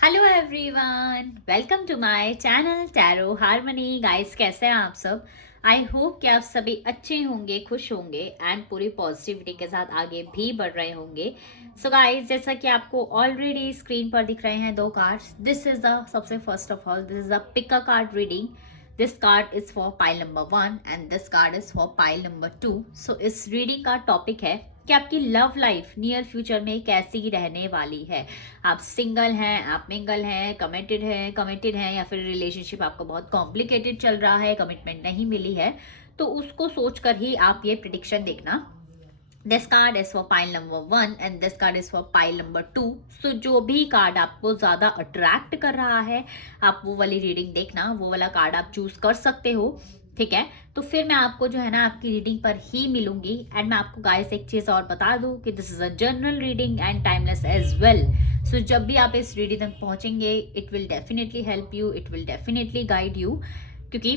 Hello everyone, welcome to my channel Tarot Harmony. Guys, कैसे हैं आप सब? आई होप कि आप सभी अच्छे होंगे, खुश होंगे एंड पूरी पॉजिटिविटी के साथ आगे भी बढ़ रहे होंगे। सो गाइस, जैसा कि आपको ऑलरेडी स्क्रीन पर दिख रहे हैं दो कार्ड्स। दिस इज द सबसे first of all, this is the pick a card reading. This card is for pile number 1 and this card is for pile number 2। So इस रीडिंग का topic है कि आपकी लव लाइफ नियर फ्यूचर में कैसी रहने वाली है। आप सिंगल हैं, आप मिंगल हैं, कमिटेड हैं या फिर रिलेशनशिप आपका बहुत कॉम्प्लिकेटेड चल रहा है, कमिटमेंट नहीं मिली है, तो उसको सोचकर ही आप ये प्रिडिक्शन देखना। This card is for pile number 1 and this card is for pile number 2। सो जो भी कार्ड आपको ज्यादा अट्रैक्ट कर रहा है, आप वो वाली रीडिंग देखना, वो वाला कार्ड आप चूज कर सकते हो। ठीक है, तो फिर मैं आपको जो है ना आपकी रीडिंग पर ही मिलूंगी। एंड मैं आपको गाइस एक चीज और बता दूं कि this is a general reading and timeless as well. So जब भी आप इस रीडिंग तक पहुंचेंगे, it will definitely help you, it will definitely guide you, क्योंकि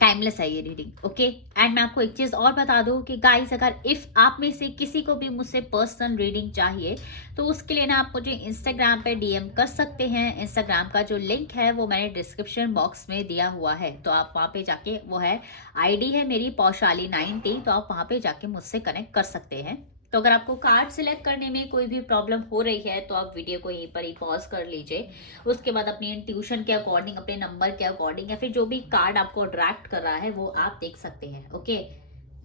टाइमलेस है ये रीडिंग। ओके, एंड मैं आपको एक चीज और बता दूं कि गाइस, अगर इफ आप में से किसी को भी मुझसे पर्सनल रीडिंग चाहिए तो उसके लिए ना आप मुझे इंस्टाग्राम पे डीएम कर सकते हैं। इंस्टाग्राम का जो लिंक है वो मैंने डिस्क्रिप्शन बॉक्स में दिया हुआ है, तो आप वहां पे जाके, वो है आईडी है मेरी पौशाली90, तो आप वहां पे जाके मुझसे कनेक्ट कर सकते हैं। तो अगर आपको कार्ड सिलेक्ट करने में कोई भी प्रॉब्लम हो रही है तो आप वीडियो को यहीं पर ही पॉज कर लीजिए। उसके बाद अपनी इंट्यूशन के अकॉर्डिंग, अपने नंबर के अकॉर्डिंग या फिर जो भी कार्ड आपको अट्रैक्ट कर रहा है वो आप देख सकते हैं। ओके,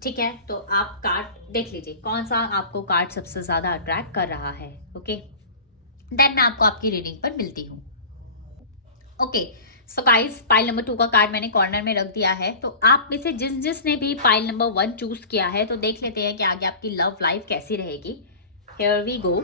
ठीक है, तो आप कार्ड देख लीजिए कौन सा आपको कार्ड सबसे ज्यादा अट्रैक्ट कर रहा है। ओके, देन मैं आपको आपकी रीडिंग पर मिलती हूँ। Okay, so guys, pile number 2 का कार्ड मैंने कॉर्नर में रख दिया है। तो आप में से जिसने भी पाइल नंबर 1 चूज किया है, तो देख लेते हैं कि आगे आपकी लव लाइफ कैसी रहेगी। Here we go.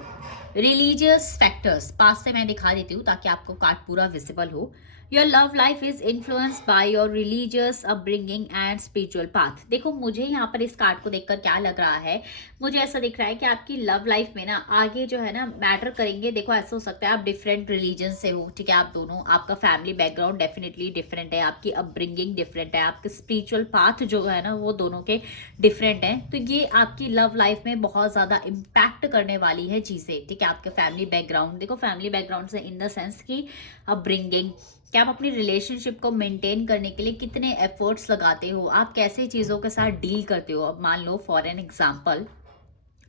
Religious factors पास से मैं दिखा देती हूँ ताकि आपको कार्ड पूरा विजिबल हो। Your love life is influenced by your religious upbringing and spiritual path. देखो, मुझे यहाँ पर इस कार्ड को देखकर क्या लग रहा है, मुझे ऐसा दिख रहा है कि आपकी लव लाइफ में ना आगे जो है ना मैटर करेंगे। देखो, ऐसा हो सकता है आप डिफरेंट रिलीजन से हो, ठीक है, आप दोनों, आपका फैमिली बैकग्राउंड डेफिनेटली डिफरेंट है, आपकी अपब्रिंगिंग डिफरेंट है, आपके स्पिरिचुअल पाथ जो है ना वो दोनों के डिफरेंट है। तो ये आपकी लव लाइफ में बहुत ज्यादा इम्पैक्ट करने वाली है चीजें। ठीक है, आपके फैमिली बैकग्राउंड, देखो फैमिली बैकग्राउंड से इन द सेंस की अपब्रिंगिंग, कि आप अपनी रिलेशनशिप को मेंटेन करने के लिए कितने एफर्ट्स लगाते हो, आप कैसे चीज़ों के साथ डील करते हो। अब मान लो फॉर एन एग्जांपल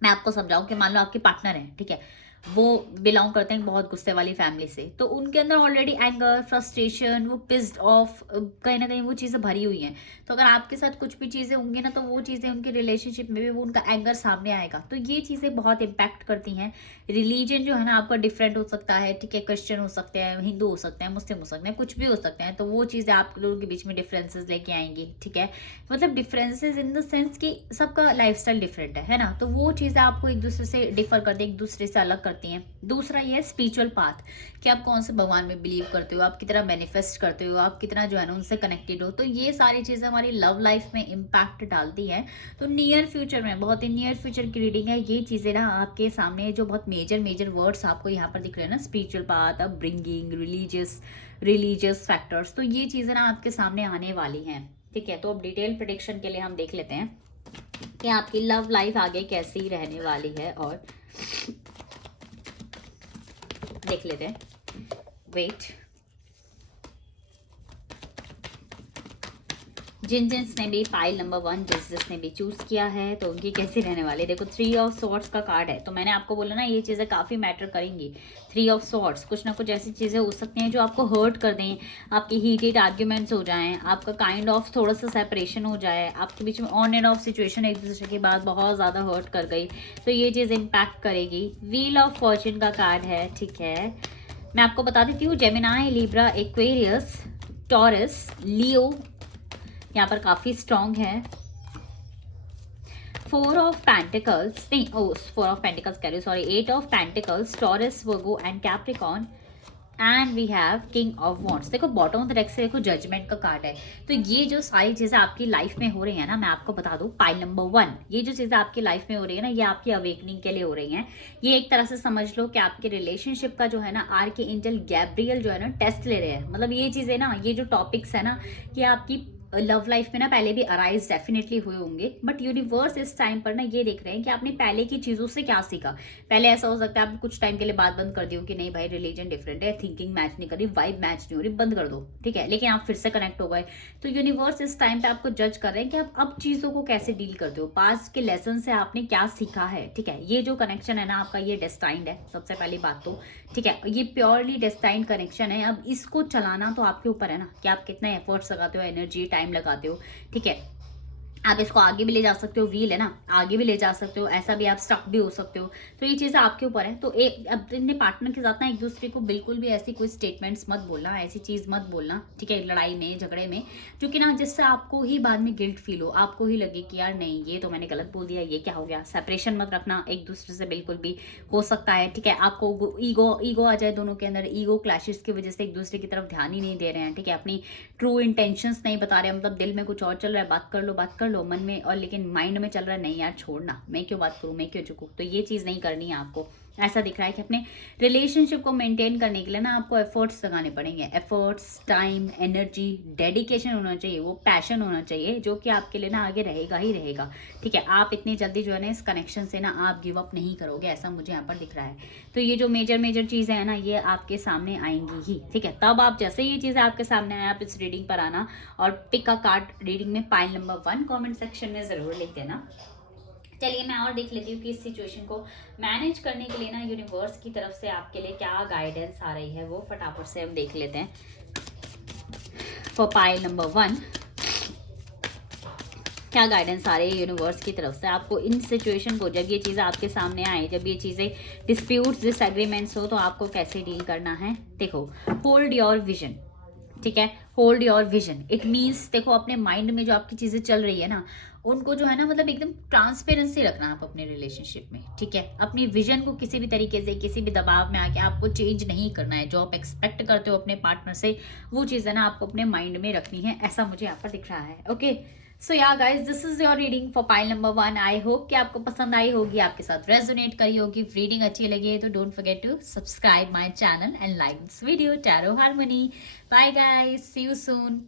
मैं आपको समझाऊं कि मान लो आपके पार्टनर हैं, ठीक है, वो बिलोंग करते हैं बहुत गुस्से वाली फैमिली से, तो उनके अंदर ऑलरेडी एंगर, फ्रस्ट्रेशन, वो पिस्ड ऑफ, कहीं ना कहीं वो चीज़ें भरी हुई हैं। तो अगर आपके साथ कुछ भी चीज़ें होंगी ना, तो वो चीज़ें उनकी रिलेशनशिप में भी वो उनका एंगर सामने आएगा। तो ये चीज़ें बहुत इम्पैक्ट करती हैं। रिलीजन जो है ना आपका डिफरेंट हो सकता है, ठीक है, क्रिश्चियन हो सकते हैं, हिंदू हो सकते हैं, मुस्लिम हो सकते हैं, कुछ भी हो सकते हैं, तो वो चीज़ें आप लोगों के बीच में डिफरेंसेस लेके आएंगी। ठीक है, मतलब डिफरेंसेस इन द सेंस कि सबका लाइफस्टाइल डिफरेंट है ना, तो वो चीज़ें आपको एक दूसरे से डिफर करती है, एक दूसरे से अलग करती हैं। दूसरा ये है स्पिरिचुअल पाथ, कि आप कौन से भगवान में बिलीव करते हो, आप कितना मैनिफेस्ट करते हो, आप कितना जो है ना उनसे कनेक्टेड हो। तो ये सारी चीज़ें हमारी लव लाइफ में इम्पैक्ट डालती हैं। तो नियर फ्यूचर में, बहुत ही नियर फ्यूचर की रीडिंग है, ये चीज़ें ना आपके सामने जो बहुत मेजर मेजर वर्ड्स आपको यहाँ पर दिख रहे हैं ना, spiritual path, upbringing, religious factors, तो ये चीज़ें ना आपके सामने आने वाली हैं। ठीक है, तो अब डिटेल प्रेडिक्शन के लिए हम देख लेते हैं कि आपकी लव लाइफ आगे कैसी रहने वाली है, और देख लेते हैं। वेट, जिसने भी पाइल नंबर 1 जिसने भी चूज किया है, तो उनकी कैसी रहने वाली है। देखो, 3 ऑफ सॉर्ड्स का कार्ड है, तो मैंने आपको बोला ना ये चीज़ें काफ़ी मैटर करेंगी। 3 ऑफ सॉर्ड्स, कुछ ना कुछ ऐसी चीज़ें हो सकती हैं जो आपको हर्ट कर दें, आपके हीटेड आर्ग्यूमेंट्स हो जाएं, आपका काइंड ऑफ थोड़ा सा सेपरेशन हो जाए, आपके बीच में ऑन एंड ऑफ सिचुएशन एक दूसरे के बाद बहुत ज़्यादा हर्ट कर गई, तो ये चीज़ इम्पैक्ट करेगी। व्हील ऑफ फॉर्च्यून का कार्ड है, ठीक है, मैं आपको बता देती हूँ, जेमिनाई, लिब्रा, एक्वेरियस, टॉरस, लियो यहाँ पर काफी स्ट्रॉन्ग है। 4 ऑफ पेंटिकल्स, नहीं, ओ 4 ऑफ पेंटिकल्स कह रही हूँ, sorry, 8 of pentacles, Taurus, Virgo and Capricorn, and we have king of wands. देखो, बॉटम ऑफ द डेक से देखो जजमेंट का कार्ड है। तो ये जो सारी चीजें आपकी लाइफ में हो रही है ना, मैं आपको बता दूं, पाइल नंबर 1, ये जो चीजें आपकी लाइफ में हो रही है ना, ये आपकी अवेकनिंग के लिए हो रही हैं। ये एक तरह से समझ लो कि आपके रिलेशनशिप का जो है ना आर्क एंजल गैब्रियल जो है ना टेस्ट ले रहे हैं। मतलब ये चीजें ना, ये जो टॉपिक्स है ना, ये आपकी लव लाइफ में ना पहले भी अराइज डेफिनेटली हुए होंगे, बट यूनिवर्स इस टाइम पर ना ये देख रहे हैं कि आपने पहले की चीज़ों से क्या सीखा। पहले ऐसा हो सकता है आप कुछ टाइम के लिए बात बंद कर दियो कि नहीं भाई रिलीजन डिफरेंट है, थिंकिंग मैच नहीं कर रही, वाइब मैच नहीं हो रही, बंद कर दो, ठीक है, लेकिन आप फिर से कनेक्ट हो गए। तो यूनिवर्स इस टाइम पे आपको जज कर रहे हैं कि आप अब चीज़ों को कैसे डील करते हो, पास्ट के लेसन से आपने क्या सीखा है, ठीक है। ये जो कनेक्शन है ना आपका, ये डेस्टाइंड है सबसे पहली बात तो, ठीक है, ये प्योरली डेस्टाइंड कनेक्शन है। अब इसको चलाना तो आपके ऊपर है ना कि आप कितना एफर्ट्स लगाते हो, एनर्जी टाइम लगाते हो, ठीक है। आप इसको आगे भी ले जा सकते हो, व्हील है ना, आगे भी ले जा सकते हो, ऐसा भी आप स्टक भी हो सकते हो। तो ये चीज़ें आपके ऊपर है। तो एक अपने पार्टनर के साथ ना एक दूसरे को बिल्कुल भी ऐसी कोई स्टेटमेंट्स मत बोलना, ऐसी चीज़ मत बोलना, ठीक है, लड़ाई में झगड़े में, जो कि ना जिससे आपको ही बाद में गिल्ट फील हो, आपको ही लगे कि यार नहीं ये तो मैंने गलत बोल दिया, ये क्या हो गया। सेपरेशन मत रखना एक दूसरे से, बिल्कुल भी हो सकता है, ठीक है, आपको ईगो आ जाए दोनों के अंदर, ईगो क्लैशेस की वजह से एक दूसरे की तरफ ध्यान ही नहीं दे रहे हैं, ठीक है, अपनी ट्रू इंटेंशंस नहीं बता रहे, मतलब दिल में कुछ और चल रहा है, बात कर लो मन में, और लेकिन माइंड में चल रहा है नहीं यार छोड़ना, मैं क्यों बात करूं, मैं क्यों चुकूं। तो ये चीज़ नहीं करनी है आपको। ऐसा दिख रहा है कि अपने रिलेशनशिप को मेंटेन करने के लिए ना आपको एफर्ट्स लगाने पड़ेंगे, एफर्ट्स, टाइम, एनर्जी, डेडिकेशन होना चाहिए, वो पैशन होना चाहिए जो कि आपके लिए ना आगे रहेगा ही रहेगा, ठीक है। आप इतनी जल्दी जो है ना इस कनेक्शन से ना आप गिव अप नहीं करोगे, ऐसा मुझे यहाँ पर दिख रहा है। तो ये जो मेजर चीज़ें हैं ना ये आपके सामने आएंगी ही, ठीक है। तब आप जैसे ये चीज़ें आपके सामने आए आप इस रीडिंग पर आना और पिक अ कार्ड रीडिंग में पाइल नंबर 1 कमेंट सेक्शन में ज़रूर लिख देना। चलिए मैं और देख लेती हूँ कि इस सिचुएशन को मैनेज करने के लिए ना यूनिवर्स की तरफ से आपके लिए क्या गाइडेंस आ रही है, वो फटाफट से हम देख लेते हैं। फॉर पाइल नंबर 1 क्या गाइडेंस आ रही है यूनिवर्स की तरफ से आपको इन सिचुएशन को, जब ये चीज़ें आपके सामने आए, जब ये चीज़ें डिस्प्यूट्स, डिसएग्रीमेंट्स हो, तो आपको कैसे डील करना है। देखो, होल्ड योर विजन, ठीक है, hold your vision. It means देखो अपने माइंड में जो आपकी चीज़ें चल रही है ना उनको जो है ना मतलब एकदम ट्रांसपेरेंसी रखना आप अपने रिलेशनशिप में, ठीक है। अपनी विजन को किसी भी तरीके से, किसी भी दबाव में आके आपको चेंज नहीं करना है। जो आप एक्सपेक्ट करते हो अपने पार्टनर से वो चीज़ है ना आपको अपने माइंड में रखनी है, ऐसा मुझे यहाँ पर दिख रहा है। Okay, so yeah guys this is your reading for pile number 1। I hope कि आपको पसंद आई होगी, आपके साथ रेजोनेट करी होगी। रीडिंग अच्छी लगी है तो don't forget to subscribe my channel and like this video. Tarot Harmony, bye guys, see you soon.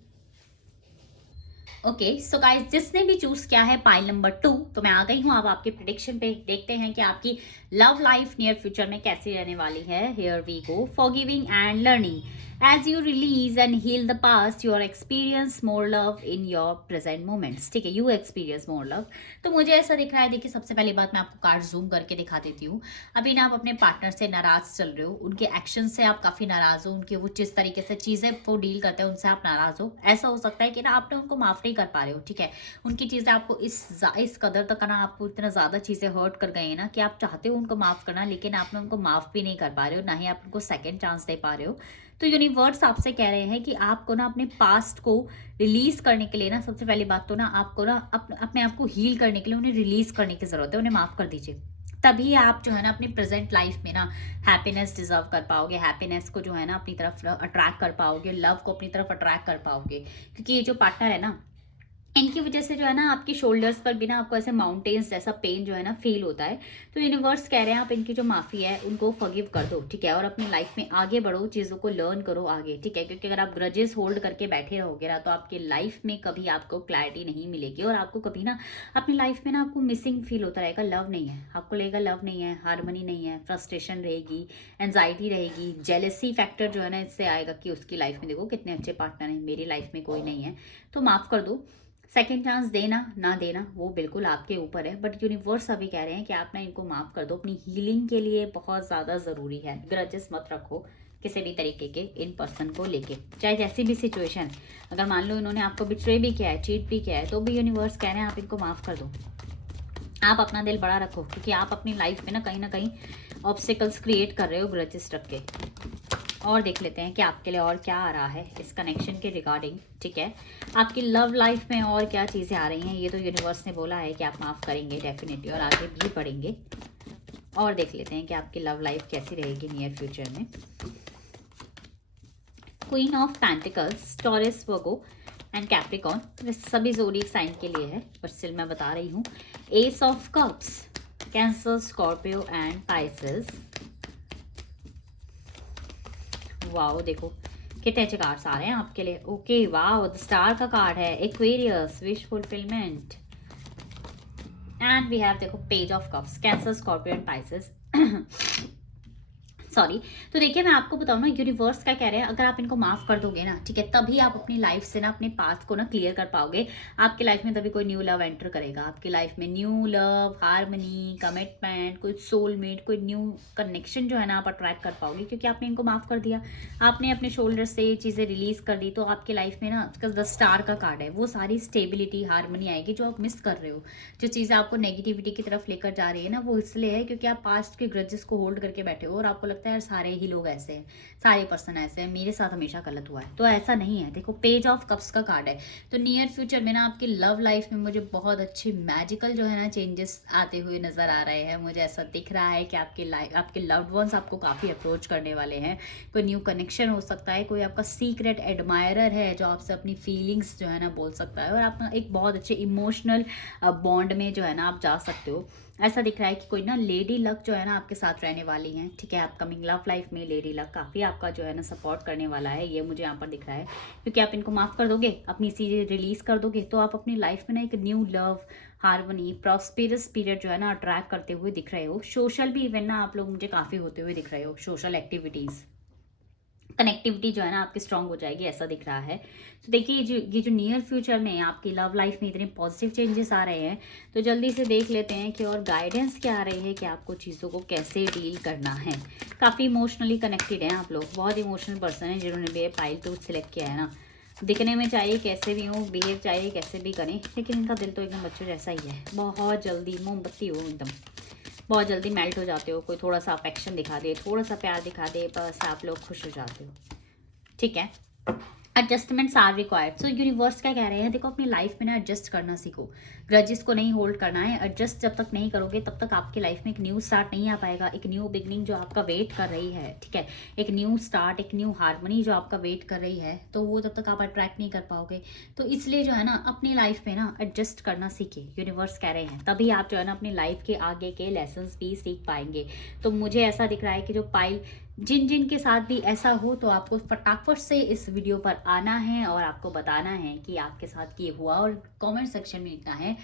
Okay so guys जिसने भी चूज किया है पाइल नंबर 2, तो मैं आ गई हूँ अब आपके प्रिडिक्शन पे। देखते हैं कि आपकी लव लाइफ नियर फ्यूचर में कैसी रहने वाली है। Here we go. Forgiving and learning, as you release and heal the past you experience more love in your present moments, ठीक है, यू एक्सपीरियंस मोर लव। तो मुझे ऐसा दिख रहा है, देखिए सबसे पहली बात मैं आपको कार्ड जूम करके दिखा देती हूँ। अभी ना आप अपने पार्टनर से नाराज चल रहे हो, उनके एक्शन से आप काफी नाराज हो, उनके वो जिस तरीके से चीजें वो डील करते हैं उनसे आप नाराज हो। ऐसा हो सकता है कि ना आपने उनको माफ नहीं कर पा रहे हो, ठीक है, उनकी चीजें आपको इस कदर तक ना आपको इतना ज्यादा चीजें हर्ट कर गए हैं ना कि आप चाहते हो उनको माफ करना, लेकिन आपने उनको माफ भी नहीं कर पा रहे हो, ना ही आप उनको सेकंड चांस दे पा रहे हो। तो यूनिवर्स आपसे कह रहे हैं कि आपको ना अपने पास्ट को रिलीज करने के लिए ना सबसे पहली बात तो ना आपको ना अपने आप को हील करने के लिए उन्हें रिलीज करने की जरूरत है, उन्हें माफ कर दीजिए। तभी आप जो है ना अपनी प्रेजेंट लाइफ में ना हैप्पीनेस डिजर्व कर पाओगे, हैप्पीनेस को जो है ना अपनी तरफ अट्रैक्ट कर पाओगे, लव को अपनी तरफ अट्रैक्ट कर पाओगे। क्योंकि ये जो पार्टनर है ना इनकी वजह से जो है ना आपकी शोल्डर्स पर भी ना आपको ऐसे माउंटेन्स जैसा पेन जो है ना फील होता है। तो यूनिवर्स कह रहे हैं आप इनकी जो माफ़ी है उनको फॉरगिव कर दो, ठीक है, और अपनी लाइफ में आगे बढ़ो, चीज़ों को लर्न करो आगे, ठीक है। क्योंकि अगर आप ग्रजेस होल्ड करके बैठे रहोगे ना तो आपकी लाइफ में कभी आपको क्लैरिटी नहीं मिलेगी और आपको कभी ना अपनी लाइफ में ना आपको मिसिंग फील होता रहेगा, लव नहीं है, आपको लगेगा लव नहीं है, हारमोनी नहीं है, फ्रस्ट्रेशन रहेगी, एंजाइटी रहेगी, जेलसी फैक्टर जो है ना इससे आएगा कि उसकी लाइफ में देखो कितने अच्छे पार्टनर हैं, मेरी लाइफ में कोई नहीं है। तो माफ़ कर दो। सेकेंड चांस देना ना देना वो बिल्कुल आपके ऊपर है, बट यूनिवर्स अभी कह रहे हैं कि आप ना इनको माफ़ कर दो, अपनी हीलिंग के लिए बहुत ज़्यादा ज़रूरी है। ग्रजेस मत रखो किसी भी तरीके के इन पर्सन को लेके, चाहे जैसी भी सिचुएशन। अगर मान लो इन्होंने आपको बिट्रे भी किया है, चीट भी किया है, तो भी यूनिवर्स कह रहे हैं आप इनको माफ़ कर दो। आप अपना दिल बड़ा रखो क्योंकि आप अपनी लाइफ में ना कहीं ऑब्स्टिकल्स क्रिएट कर रहे हो ग्रजेस रख के। और देख लेते हैं कि आपके लिए और क्या आ रहा है इस कनेक्शन के रिगार्डिंग, ठीक है। आपकी लव लाइफ में और क्या चीज़ें आ रही हैं। ये तो यूनिवर्स ने बोला है कि आप माफ़ करेंगे डेफिनेटली और आगे भी बढ़ेंगे। और देख लेते हैं कि आपकी लव लाइफ कैसी रहेगी नियर फ्यूचर में। Queen of pentacles, Taurus, Virgo and Capricorn, सभी ज़ोडिएक साइन के लिए है बट स्टिल मैं बता रही हूँ। Ace of cups, Cancer, Scorpio and Pisces. Wow, देखो कितने अच्छे कार्ड्स आ रहे हैं आपके लिए। ओके वाओ, द स्टार का कार्ड है, Aquarius, wish fulfilment, and we have देखो page of cups, Cancer, Scorpio and Pisces. Sorry. तो देखिए मैं आपको बताऊँ ना, यूनिवर्स क्या कह रहे हैं, अगर आप इनको माफ कर दोगे ना, ठीक है, तभी आप अपनी लाइफ से ना अपने पाथ को ना क्लियर कर पाओगे। आपकी लाइफ में तभी कोई न्यू लव एंटर करेगा आपकी लाइफ में, न्यू लव, हार्मनी, कमिटमेंट, कोई सोलमेट, कोई न्यू कनेक्शन जो है ना आप अट्रैक्ट कर पाओगे, क्योंकि आपने इनको माफ कर दिया, आपने अपने शोल्डर से ये चीज़ें रिलीज कर दी। तो आपकी लाइफ में ना द स्टार का कार्ड है, वो सारी स्टेबिलिटी, हार्मनी आएगी जो आप मिस कर रहे हो। जो चीज़ें आपको नेगेटिविटी की तरफ लेकर जा रही है ना, वो इसलिए है क्योंकि आप पास्ट के ग्रजेस को होल्ड करके बैठे हो और आपको लगता है यार सारे ही लोग ऐसे हैं, सारे पर्सन ऐसे हैं, मेरे साथ हमेशा गलत हुआ है। तो ऐसा नहीं है। देखो पेज ऑफ कप्स का कार्ड है, तो नियर फ्यूचर में ना आपकी लव लाइफ में मुझे बहुत अच्छे मैजिकल जो है ना चेंजेस आते हुए नजर आ रहे हैं। मुझे ऐसा दिख रहा है कि आपके लव्ड वंस आपको काफ़ी अप्रोच करने वाले हैं। कोई न्यू कनेक्शन हो सकता है, कोई आपका सीक्रेट एडमायरर है जो आपसे अपनी फीलिंग्स जो है ना बोल सकता है, और आप एक बहुत अच्छे इमोशनल बॉन्ड में जो है ना आप जा सकते हो। ऐसा दिख रहा है कि कोई ना लेडी लक जो है ना आपके साथ रहने वाली हैं, ठीक है। अपकमिंग लव लाइफ में लेडी लक काफ़ी आपका जो है ना सपोर्ट करने वाला है, ये मुझे यहाँ पर दिख रहा है। क्योंकि आप इनको माफ़ कर दोगे, अपनी चीज़ें रिलीज़ कर दोगे, तो आप अपनी लाइफ में ना एक new love, harmony, prosperous period जो है ना अट्रैक्ट करते हुए दिख रहे हो। सोशल भी इवेंट ना आप लोग मुझे काफ़ी होते हुए दिख रहे हो, सोशल एक्टिविटीज़, कनेक्टिविटी जो है ना आपकी स्ट्रांग हो जाएगी, ऐसा दिख रहा है। तो देखिए ये जो नियर फ्यूचर में आपकी लव लाइफ में इतने पॉजिटिव चेंजेस आ रहे हैं, तो जल्दी से देख लेते हैं कि और गाइडेंस क्या आ रही है कि आपको चीज़ों को कैसे डील करना है। काफ़ी इमोशनली कनेक्टेड हैं आप लोग, बहुत इमोशनल पर्सन हैं जिन्होंने भी पाइल टू सिलेक्ट किया है ना। दिखने में चाहिए कैसे भी हो, बिहेव चाहिए कैसे भी करें, लेकिन इनका दिल तो एकदम बच्चों जैसा ही है। बहुत जल्दी मोमबत्ती हो एकदम, बहुत जल्दी मेल्ट हो जाते हो। कोई थोड़ा सा अफेक्शन दिखा दे, थोड़ा सा प्यार दिखा दे, बस आप लोग खुश हो जाते हो, ठीक है। Adjustments are required. So universe क्या कह रहे हैं, देखो अपनी लाइफ में ना एडजस्ट करना सीखो, ग्रजेस को नहीं होल्ड करना है। एडजस्ट जब तक नहीं करोगे तब तक आपकी लाइफ में एक न्यू स्टार्ट नहीं आ पाएगा, एक न्यू बिगनिंग जो आपका वेट कर रही है, ठीक है, एक न्यू स्टार्ट, एक न्यू हार्मनी जो आपका वेट कर रही है, तो वो जब तक आप अट्रैक्ट नहीं कर पाओगे। तो इसलिए जो है ना अपनी लाइफ में ना एडजस्ट करना सीखे, यूनिवर्स कह रहे हैं, तभी आप जो है ना अपनी लाइफ के आगे के लेसन्स भी सीख पाएंगे। तो मुझे ऐसा दिख रहा है कि जो पाइल जिन जिन के साथ भी ऐसा हो, तो आपको फटाफट से इस वीडियो पर आना है और आपको बताना है कि आपके साथ ये हुआ, और कमेंट सेक्शन में लिखना है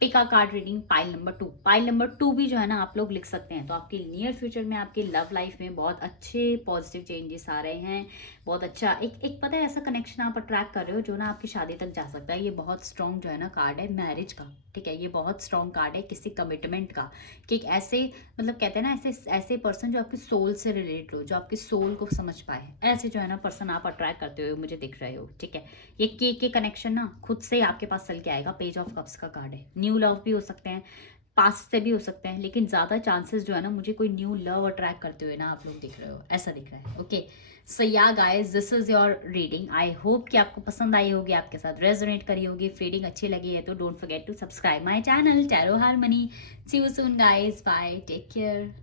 pick a card reading pile number 2। Pile number 2 भी जो है ना आप लोग लिख सकते हैं। तो आपकी नियर फ्यूचर में आपकी लव लाइफ में बहुत अच्छे पॉजिटिव चेंजेस आ रहे हैं। बहुत अच्छा एक पता है ऐसा कनेक्शन आप अट्रैक्ट कर रहे हो जो ना आपकी शादी तक जा सकता है। ये बहुत स्ट्रॉन्ग जो है ना कार्ड है मैरिज का, ठीक है। ये बहुत स्ट्रॉन्ग कार्ड है किसी कमिटमेंट का, कि एक ऐसे मतलब कहते हैं ना ऐसे ऐसे पर्सन जो आपके सोल से रिलेटेड हो, जो आपके सोल को समझ पाए, ऐसे जो है ना पर्सन आप अट्रैक्ट करते हुए मुझे दिख रहे हो, ठीक है। ये के कनेक्शन ना खुद से आपके पास चल के आएगा। पेज ऑफ कप्स का कार्ड है। न्यू लव भी हो सकते हैं, पास्ट से भी हो सकते हैं, लेकिन ज़्यादा चांसेस जो है ना मुझे कोई न्यू लव अट्रैक्ट करते हुए ना आप लोग दिख रहे हो, ऐसा दिख रहा है। ओके, सो या guys, this is your reading. I hope कि आपको पसंद आई होगी, आपके साथ रेजोनेट करी होगी। रीडिंग अच्छी लगी है तो don't forget to subscribe my channel Tarot Harmony. See you soon guys, bye, take care.